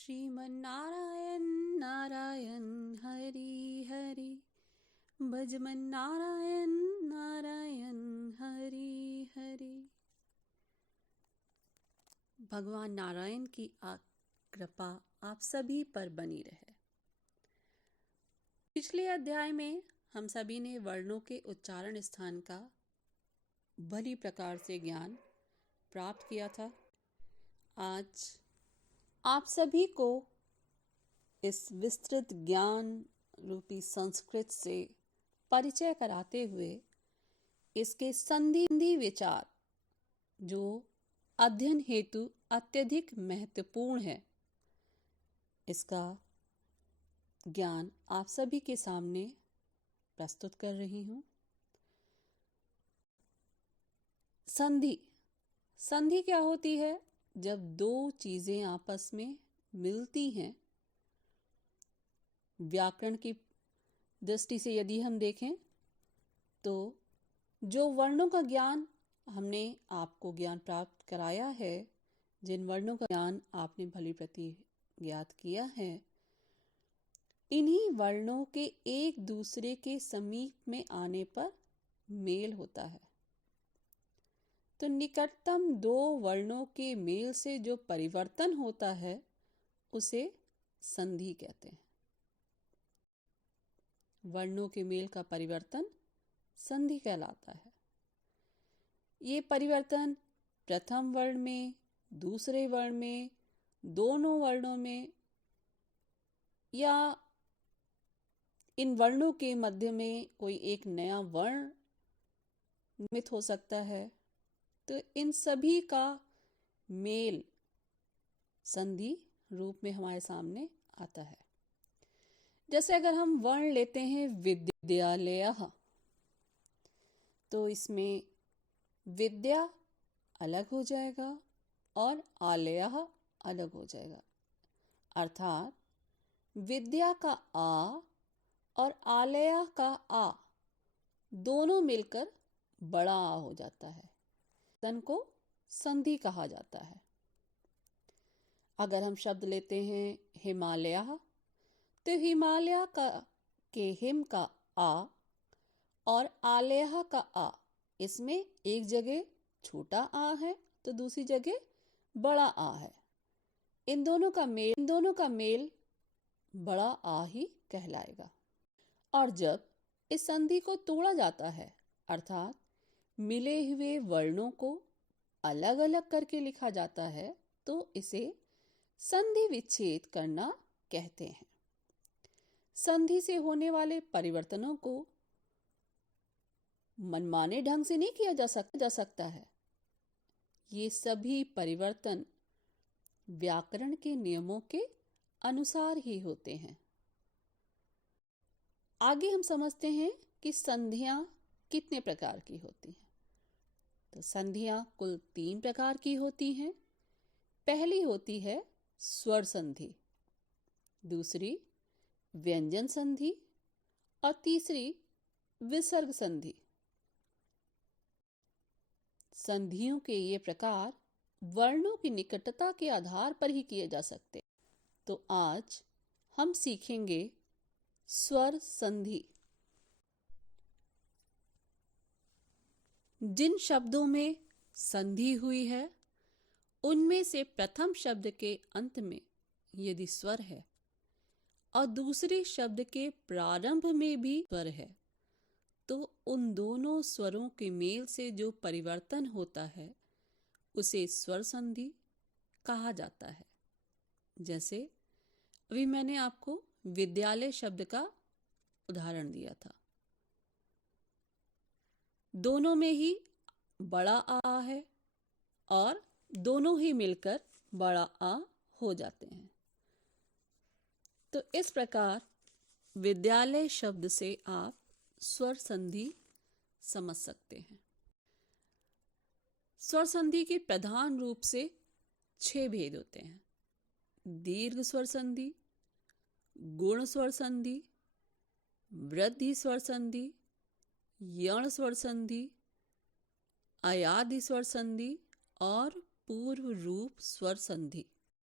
श्रीमन्नारायण नारायण हरि हरि, भजमन नारायण नारायण हरि हरि। भगवान नारायण की कृपा आप सभी पर बनी रहे। पिछले अध्याय में हम सभी ने वर्णों के उच्चारण स्थान का भली प्रकार से ज्ञान प्राप्त किया था। आज आप सभी को इस विस्तृत ज्ञान रूपी संस्कृत से परिचय कराते हुए इसके संधि विचार जो अध्ययन हेतु अत्यधिक महत्वपूर्ण है, इसका ज्ञान आप सभी के सामने प्रस्तुत कर रही हूँ। संधि क्या होती है? जब दो चीजें आपस में मिलती हैं। व्याकरण की दृष्टि से यदि हम देखें तो जो वर्णों का ज्ञान हमने आपको ज्ञान प्राप्त कराया है, जिन वर्णों का ज्ञान आपने भली प्रति ज्ञात किया है, इन्हीं वर्णों के एक दूसरे के समीप में आने पर मेल होता है। तो निकटतम दो वर्णों के मेल से जो परिवर्तन होता है उसे संधि कहते हैं। वर्णों के मेल का परिवर्तन संधि कहलाता है। ये परिवर्तन प्रथम वर्ण में, दूसरे वर्ण में, दोनों वर्णों में या इन वर्णों के मध्य में कोई एक नया वर्ण निर्मित हो सकता है। तो इन सभी का मेल संधि रूप में हमारे सामने आता है। जैसे अगर हम वर्ण लेते हैं विद्यालयः, तो इसमें विद्या अलग हो जाएगा और आलयः अलग हो जाएगा। अर्थात विद्या का आ और आलय का आ दोनों मिलकर बड़ा आ हो जाता है। तन को संधि कहा जाता है। अगर हम शब्द लेते हैं हिमालय, तो हिमालय के हिम का आ और आलय का आ, इसमें एक जगह छोटा आ है तो दूसरी जगह बड़ा आ है। इन दोनों का मेल बड़ा आ ही कहलाएगा। और जब इस संधि को तोड़ा जाता है, अर्थात मिले हुए वर्णों को अलग अलग करके लिखा जाता है, तो इसे संधि विच्छेद करना कहते हैं। संधि से होने वाले परिवर्तनों को मनमाने ढंग से नहीं किया जा सकता है। ये सभी परिवर्तन व्याकरण के नियमों के अनुसार ही होते हैं। आगे हम समझते हैं कि संधियां कितने प्रकार की होती हैं। तो संधियां कुल 3 प्रकार की होती हैं। पहली होती है स्वर संधि, दूसरी व्यंजन संधि और तीसरी विसर्ग संधि। संधियों के ये प्रकार वर्णों की निकटता के आधार पर ही किए जा सकते। तो आज हम सीखेंगे स्वर संधि। जिन शब्दों में संधि हुई है, उनमें से प्रथम शब्द के अंत में यदि स्वर है और दूसरे शब्द के प्रारंभ में भी स्वर है, तो उन दोनों स्वरों के मेल से जो परिवर्तन होता है उसे स्वर संधि कहा जाता है। जैसे अभी मैंने आपको विद्यालय शब्द का उदाहरण दिया था। दोनों में ही बड़ा आ है और दोनों ही मिलकर बड़ा आ हो जाते हैं। तो इस प्रकार विद्यालय शब्द से आप स्वर संधि समझ सकते हैं। स्वर संधि के प्रधान रूप से 6 भेद होते हैं। दीर्घ स्वर संधि, गुण स्वर संधि, वृद्धि स्वर संधि, यण स्वर संधि, अयादि स्वर संधि और पूर्व रूप स्वर संधि।